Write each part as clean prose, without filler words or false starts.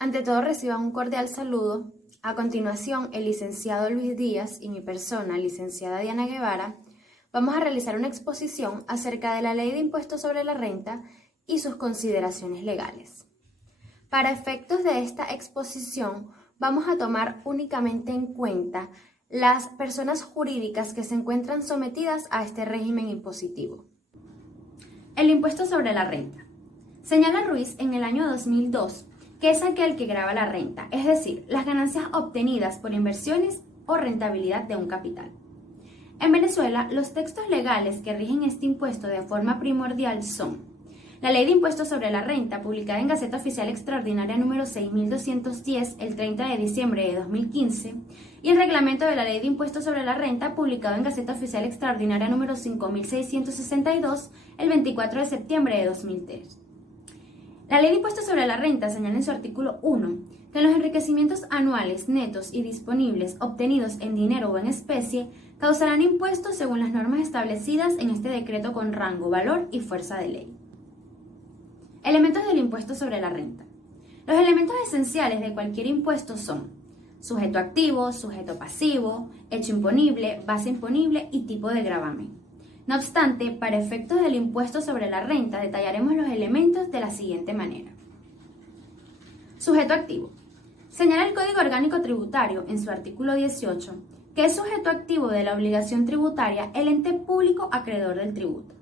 Ante todo, reciban un cordial saludo. A continuación, el licenciado Luis Díaz y mi persona, licenciada Diana Guevara, vamos a realizar una exposición acerca de la Ley de Impuestos sobre la Renta y sus consideraciones legales. Para efectos de esta exposición, vamos a tomar únicamente en cuenta las personas jurídicas que se encuentran sometidas a este régimen impositivo. El impuesto sobre la renta. Señala Ruiz en el año 2002 que es aquel que grava la renta, es decir, las ganancias obtenidas por inversiones o rentabilidad de un capital. En Venezuela, los textos legales que rigen este impuesto de forma primordial son la Ley de Impuestos sobre la Renta, publicada en Gaceta Oficial Extraordinaria número 6210 el 30 de diciembre de 2015, y el Reglamento de la Ley de Impuestos sobre la Renta, publicado en Gaceta Oficial Extraordinaria número 5662 el 24 de septiembre de 2003. La Ley de Impuestos sobre la Renta señala en su artículo 1 que los enriquecimientos anuales netos y disponibles obtenidos en dinero o en especie causarán impuestos según las normas establecidas en este decreto con rango, valor y fuerza de ley. Elementos del impuesto sobre la renta. Los elementos esenciales de cualquier impuesto son sujeto activo, sujeto pasivo, hecho imponible, base imponible y tipo de gravamen. No obstante, para efectos del impuesto sobre la renta, detallaremos los elementos de la siguiente manera. Sujeto activo. Señala el Código Orgánico Tributario, en su artículo 18, que es sujeto activo de la obligación tributaria el ente público acreedor del tributo.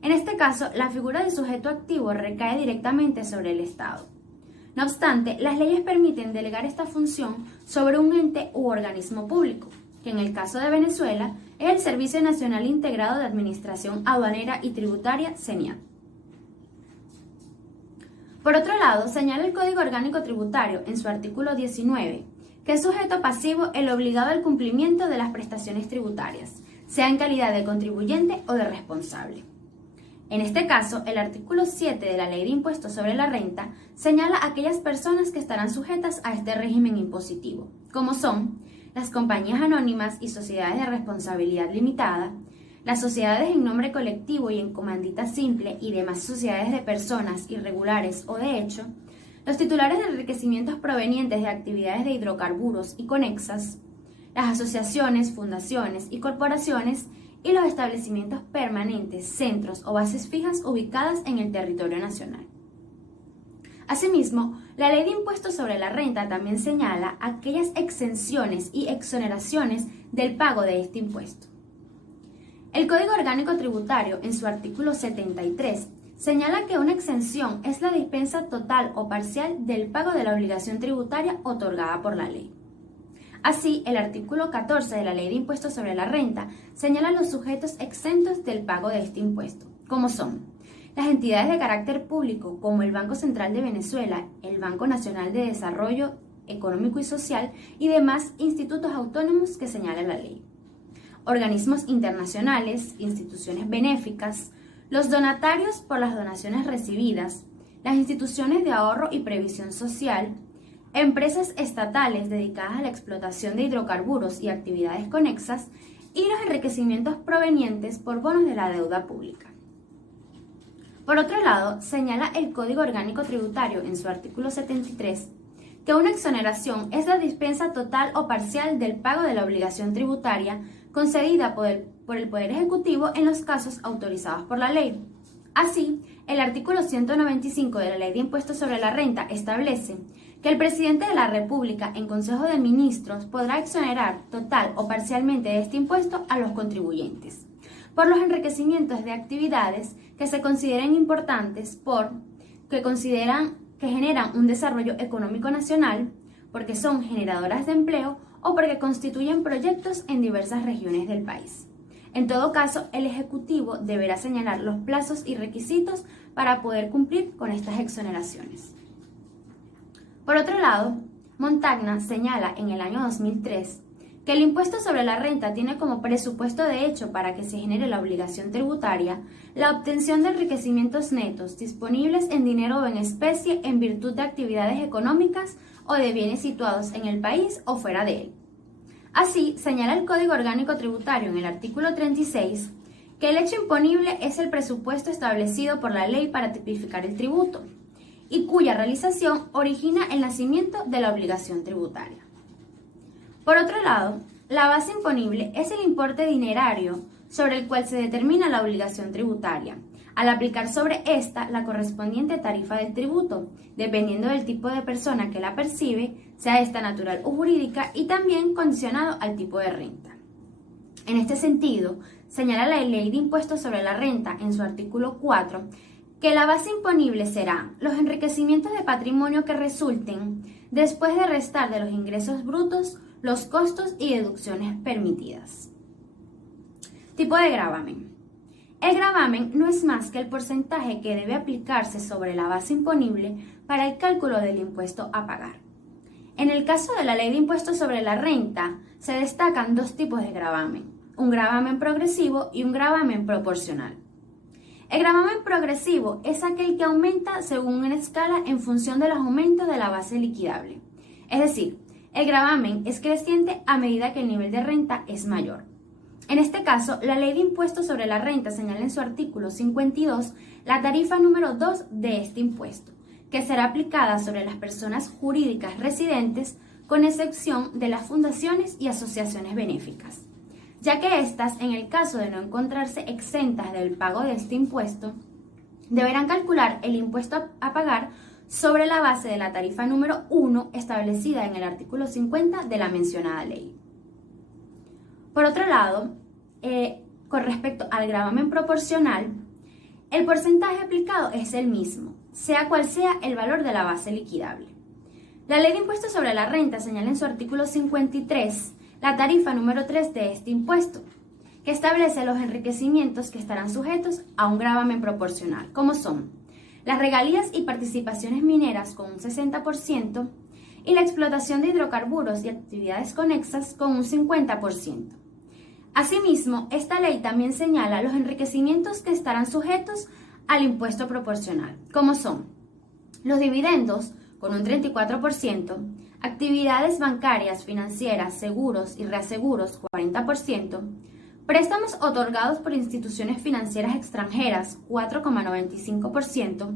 En este caso, la figura de sujeto activo recae directamente sobre el Estado. No obstante, las leyes permiten delegar esta función sobre un ente u organismo público, que en el caso de Venezuela es el Servicio Nacional Integrado de Administración Aduanera y Tributaria, SENIAT. Por otro lado, señala el Código Orgánico Tributario, en su artículo 19, que es sujeto pasivo el obligado al cumplimiento de las prestaciones tributarias, sea en calidad de contribuyente o de responsable. En este caso, el artículo 7 de la Ley de Impuestos sobre la Renta señala a aquellas personas que estarán sujetas a este régimen impositivo, como son las compañías anónimas y sociedades de responsabilidad limitada, las sociedades en nombre colectivo y en comandita simple y demás sociedades de personas irregulares o de hecho, los titulares de enriquecimientos provenientes de actividades de hidrocarburos y conexas, las asociaciones, fundaciones y corporaciones y los establecimientos permanentes, centros o bases fijas ubicadas en el territorio nacional. Asimismo, la Ley de Impuestos sobre la Renta también señala aquellas exenciones y exoneraciones del pago de este impuesto. El Código Orgánico Tributario, en su artículo 73, señala que una exención es la dispensa total o parcial del pago de la obligación tributaria otorgada por la ley. Así, el artículo 14 de la Ley de Impuestos sobre la Renta señala los sujetos exentos del pago de este impuesto, como son las entidades de carácter público como el Banco Central de Venezuela, el Banco Nacional de Desarrollo Económico y Social y demás institutos autónomos que señala la ley, organismos internacionales, instituciones benéficas, los donatarios por las donaciones recibidas, las instituciones de ahorro y previsión social, empresas estatales dedicadas a la explotación de hidrocarburos y actividades conexas y los enriquecimientos provenientes por bonos de la deuda pública. Por otro lado, señala el Código Orgánico Tributario en su artículo 73 que una exoneración es la dispensa total o parcial del pago de la obligación tributaria concedida por el Poder Ejecutivo en los casos autorizados por la ley. Así, el artículo 195 de la Ley de Impuestos sobre la Renta establece que el presidente de la República en Consejo de Ministros podrá exonerar total o parcialmente de este impuesto a los contribuyentes por los enriquecimientos de actividades que se consideren importantes que generan un desarrollo económico nacional, porque son generadoras de empleo o porque constituyen proyectos en diversas regiones del país. En todo caso, el Ejecutivo deberá señalar los plazos y requisitos para poder cumplir con estas exoneraciones. Por otro lado, Montagna señala en el año 2003 que el impuesto sobre la renta tiene como presupuesto de hecho para que se genere la obligación tributaria la obtención de enriquecimientos netos disponibles en dinero o en especie en virtud de actividades económicas o de bienes situados en el país o fuera de él. Así, señala el Código Orgánico Tributario en el artículo 36 que el hecho imponible es el presupuesto establecido por la ley para tipificar el tributo y cuya realización origina el nacimiento de la obligación tributaria. Por otro lado, la base imponible es el importe dinerario sobre el cual se determina la obligación tributaria, al aplicar sobre esta la correspondiente tarifa del tributo, dependiendo del tipo de persona que la percibe, sea esta natural o jurídica, y también condicionado al tipo de renta. En este sentido, señala la Ley de Impuestos sobre la Renta en su artículo 4 que la base imponible será los enriquecimientos de patrimonio que resulten después de restar de los ingresos brutos los costos y deducciones permitidas. Tipo de gravamen. El gravamen no es más que el porcentaje que debe aplicarse sobre la base imponible para el cálculo del impuesto a pagar. En el caso de la Ley de Impuestos sobre la Renta, se destacan dos tipos de gravamen, un gravamen progresivo y un gravamen proporcional. El gravamen progresivo es aquel que aumenta según una escala en función de los aumentos de la base liquidable. Es decir, el gravamen es creciente a medida que el nivel de renta es mayor. En este caso, la Ley de Impuestos sobre la Renta señala en su artículo 52 la tarifa número 2 de este impuesto, que será aplicada sobre las personas jurídicas residentes, con excepción de las fundaciones y asociaciones benéficas, ya que éstas, en el caso de no encontrarse exentas del pago de este impuesto, deberán calcular el impuesto a pagar sobre la base de la tarifa número 1 establecida en el artículo 50 de la mencionada ley. Por otro lado, con respecto al gravamen proporcional, el porcentaje aplicado es el mismo, sea cual sea el valor de la base liquidable. La Ley de Impuestos sobre la Renta señala en su artículo 53 la tarifa número 3 de este impuesto, que establece los enriquecimientos que estarán sujetos a un gravamen proporcional, como son las regalías y participaciones mineras con un 60% y la explotación de hidrocarburos y actividades conexas con un 50%. Asimismo, esta ley también señala los enriquecimientos que estarán sujetos al impuesto proporcional, como son los dividendos con un 34%, actividades bancarias, financieras, seguros y reaseguros 40%, préstamos otorgados por instituciones financieras extranjeras 4,95%,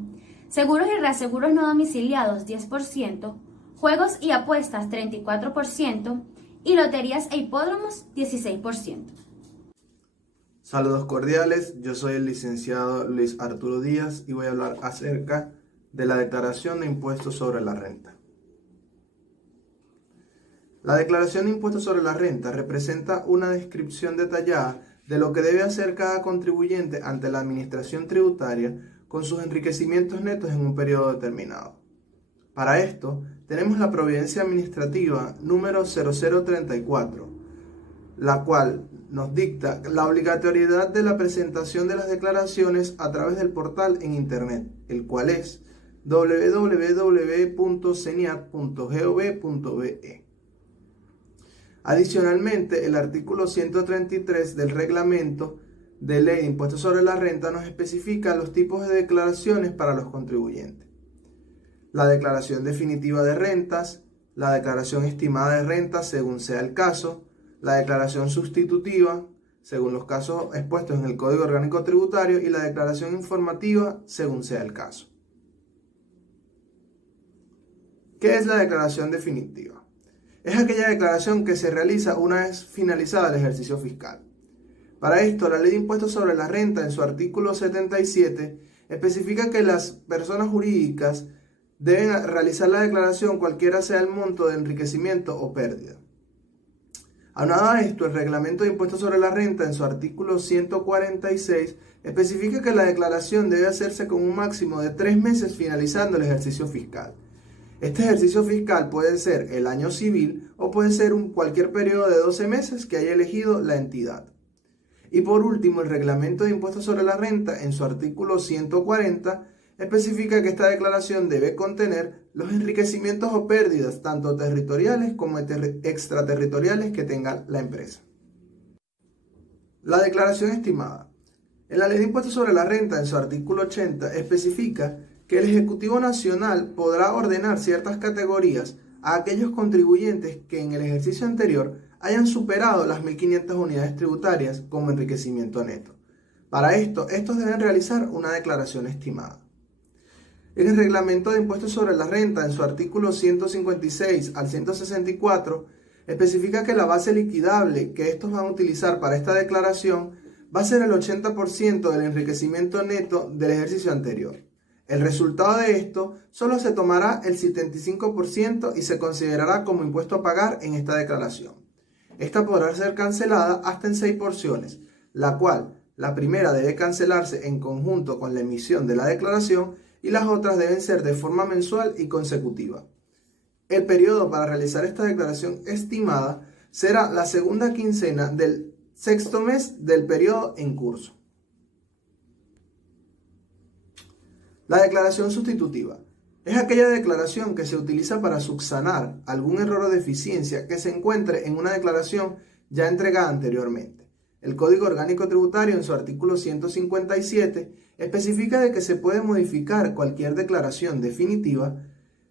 seguros y reaseguros no domiciliados 10%, juegos y apuestas 34%, y loterías e hipódromos 16%. Saludos cordiales, yo soy el licenciado Luis Arturo Díaz y voy a hablar acerca de la declaración de impuestos sobre la renta. La declaración de impuestos sobre la renta representa una descripción detallada de lo que debe hacer cada contribuyente ante la administración tributaria con sus enriquecimientos netos en un periodo determinado. Para esto, tenemos la Providencia Administrativa número 0034, la cual nos dicta la obligatoriedad de la presentación de las declaraciones a través del portal en Internet, el cual es www.ceniat.gov.be. Adicionalmente, el artículo 133 del Reglamento de Ley de Impuestos sobre la Renta nos especifica los tipos de declaraciones para los contribuyentes. La declaración definitiva de rentas, la declaración estimada de rentas según sea el caso, la declaración sustitutiva según los casos expuestos en el Código Orgánico Tributario y la declaración informativa según sea el caso. ¿Qué es la declaración definitiva? Es aquella declaración que se realiza una vez finalizado el ejercicio fiscal. Para esto, la Ley de Impuestos sobre la Renta en su artículo 77 especifica que las personas jurídicas deben realizar la declaración cualquiera sea el monto de enriquecimiento o pérdida. Aunado a esto, el Reglamento de Impuestos sobre la Renta en su artículo 146 especifica que la declaración debe hacerse con un máximo de 3 meses finalizando el ejercicio fiscal. Este ejercicio fiscal puede ser el año civil o puede ser cualquier periodo de 12 meses que haya elegido la entidad. Y por último, el Reglamento de Impuestos sobre la Renta en su artículo 140 especifica que esta declaración debe contener los enriquecimientos o pérdidas tanto territoriales como extraterritoriales que tenga la empresa. La declaración estimada. En la Ley de Impuestos sobre la Renta, en su artículo 80, especifica que el Ejecutivo Nacional podrá ordenar ciertas categorías a aquellos contribuyentes que en el ejercicio anterior hayan superado las 1.500 unidades tributarias como enriquecimiento neto. Para esto, estos deben realizar una declaración estimada. En el reglamento de impuestos sobre la renta, en su artículo 156 al 164, especifica que la base liquidable que estos van a utilizar para esta declaración va a ser el 80% del enriquecimiento neto del ejercicio anterior. El resultado de esto solo se tomará el 75% y se considerará como impuesto a pagar en esta declaración. Esta podrá ser cancelada hasta en 6 porciones, la cual la primera debe cancelarse en conjunto con la emisión de la declaración y las otras deben ser de forma mensual y consecutiva. El periodo para realizar esta declaración estimada será la segunda quincena del sexto mes del periodo en curso. La declaración sustitutiva es aquella declaración que se utiliza para subsanar algún error o deficiencia que se encuentre en una declaración ya entregada anteriormente. El Código Orgánico Tributario, en su artículo 157, especifica de que se puede modificar cualquier declaración definitiva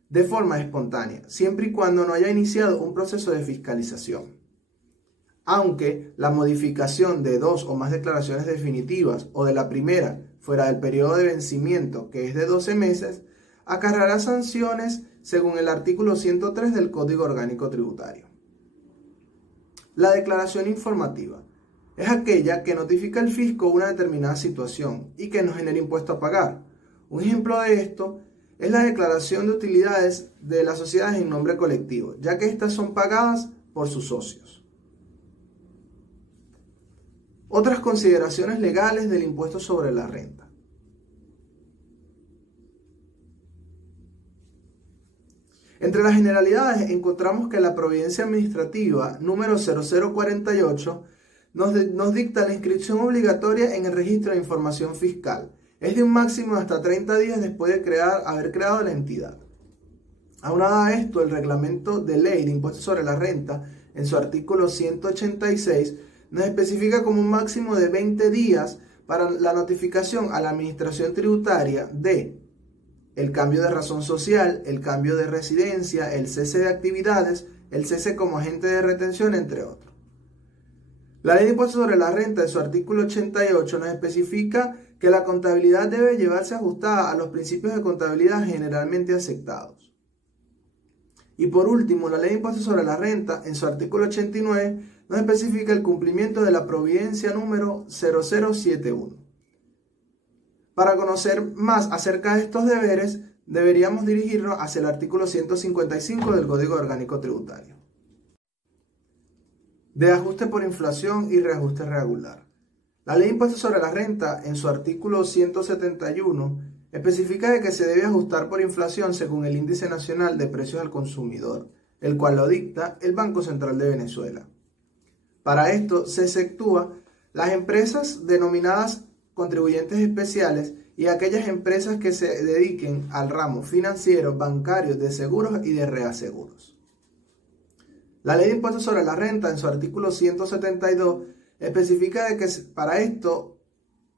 de forma espontánea, siempre y cuando no haya iniciado un proceso de fiscalización. Aunque la modificación de 2 o más declaraciones definitivas o de la primera fuera del periodo de vencimiento, que es de 12 meses, acarreará sanciones según el artículo 103 del Código Orgánico Tributario. La declaración informativa es aquella que notifica al fisco una determinada situación y que no genera impuesto a pagar. Un ejemplo de esto es la declaración de utilidades de las sociedades en nombre colectivo, ya que estas son pagadas por sus socios. Otras consideraciones legales del impuesto sobre la renta. Entre las generalidades encontramos que la Providencia Administrativa número 0048 nos dicta la inscripción obligatoria en el registro de información fiscal. Es de un máximo de hasta 30 días después de haber creado la entidad. Aunado a esto, el reglamento de ley de impuestos sobre la renta, en su artículo 186, nos especifica como un máximo de 20 días para la notificación a la administración tributaria de el cambio de razón social, el cambio de residencia, el cese de actividades, el cese como agente de retención, entre otros. La Ley de Impuestos sobre la Renta, en su artículo 88, nos especifica que la contabilidad debe llevarse ajustada a los principios de contabilidad generalmente aceptados. Y por último, la Ley de Impuestos sobre la Renta, en su artículo 89, nos especifica el cumplimiento de la Providencia número 0071. Para conocer más acerca de estos deberes, deberíamos dirigirnos hacia el artículo 155 del Código Orgánico Tributario. De ajuste por inflación y reajuste regular. La Ley de Impuestos sobre la Renta, en su artículo 171, especifica de que se debe ajustar por inflación según el Índice Nacional de Precios al Consumidor, el cual lo dicta el Banco Central de Venezuela. Para esto se exceptúa las empresas denominadas contribuyentes especiales y aquellas empresas que se dediquen al ramo financiero, bancario, de seguros y de reaseguros. La Ley de Impuestos sobre la Renta, en su artículo 172, especifica de que para esto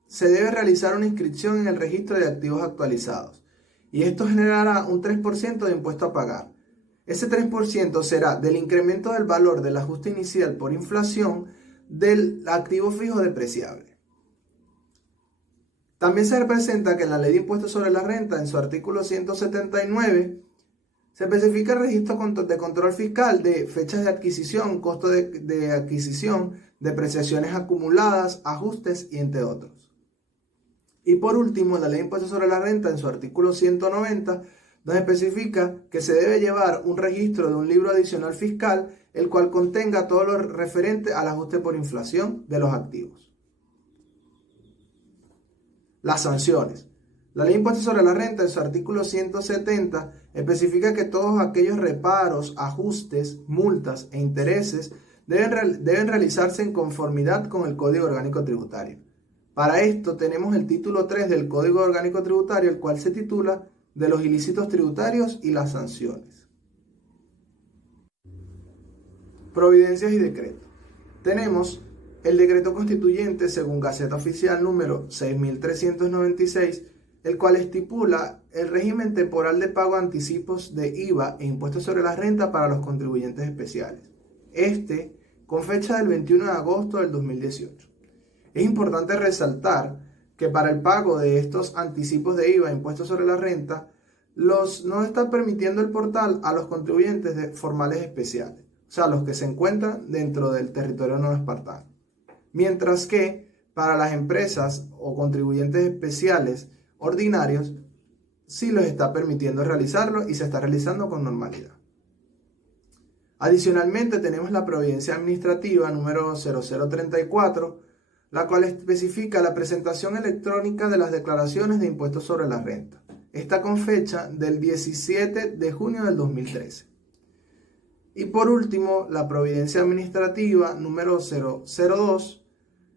se debe realizar una inscripción en el registro de activos actualizados y esto generará un 3% de impuesto a pagar. Ese 3% será del incremento del valor del ajuste inicial por inflación del activo fijo depreciable. También se representa que en la Ley de Impuestos sobre la Renta, en su artículo 179, se especifica el registro de control fiscal de fechas de adquisición, costo de adquisición, depreciaciones acumuladas, ajustes y entre otros. Y por último, la Ley de Impuestos sobre la Renta, en su artículo 190, nos especifica que se debe llevar un registro de un libro adicional fiscal, el cual contenga todo lo referente al ajuste por inflación de los activos. Las sanciones. La Ley de Impuestos sobre la Renta, en su artículo 170, especifica que todos aquellos reparos, ajustes, multas e intereses deben realizarse en conformidad con el Código Orgánico Tributario. Para esto tenemos el título 3 del Código Orgánico Tributario, el cual se titula de los ilícitos tributarios y las sanciones. Providencias y decretos. Tenemos el decreto constituyente según Gaceta Oficial número 6396, el cual estipula el régimen temporal de pago de anticipos de IVA e impuestos sobre la renta para los contribuyentes especiales. Con fecha del 21 de agosto del 2018. Es importante resaltar que para el pago de estos anticipos de IVA e impuestos sobre la renta, no está permitiendo el portal a los contribuyentes formales especiales, o sea, los que se encuentran dentro del territorio no espartano. Mientras que para las empresas o contribuyentes especiales ordinarios, sí los está permitiendo realizarlo y se está realizando con normalidad. Adicionalmente tenemos la Providencia Administrativa número 0034, la cual especifica la presentación electrónica de las declaraciones de impuestos sobre la renta. Está con fecha del 17 de junio del 2013. Y por último, la Providencia Administrativa número 002,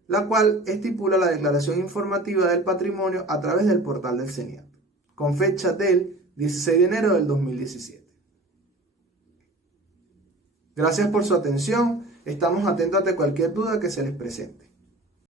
la cual estipula la declaración informativa del patrimonio a través del portal del CENIAT, con fecha del 16 de enero del 2017. Gracias por su atención. Estamos atentos ante cualquier duda que se les presente.